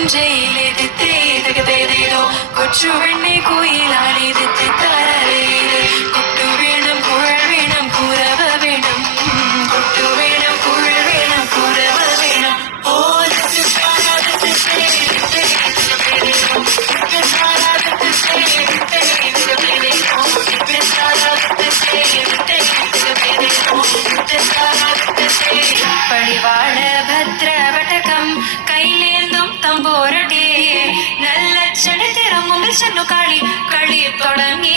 പുഞ്ചയിലെതിത്തേതകതേതേതോ കൊച്ചുവെണ്ണി കുയിലാലിതെത്തി തരരേത് കൊട്ടു വേണം കുഴൽ വേണം കുരവ വേണം കൊട്ടു വേണം കുഴൽ വേണം കുരവ വേണം പടിവാള ഭദ്രവടകം കൈലേന്തും തമ്പോരടേ നല്ല ചടത്തിറങ്ങും ചെന്നു കളി തുടങ്ങി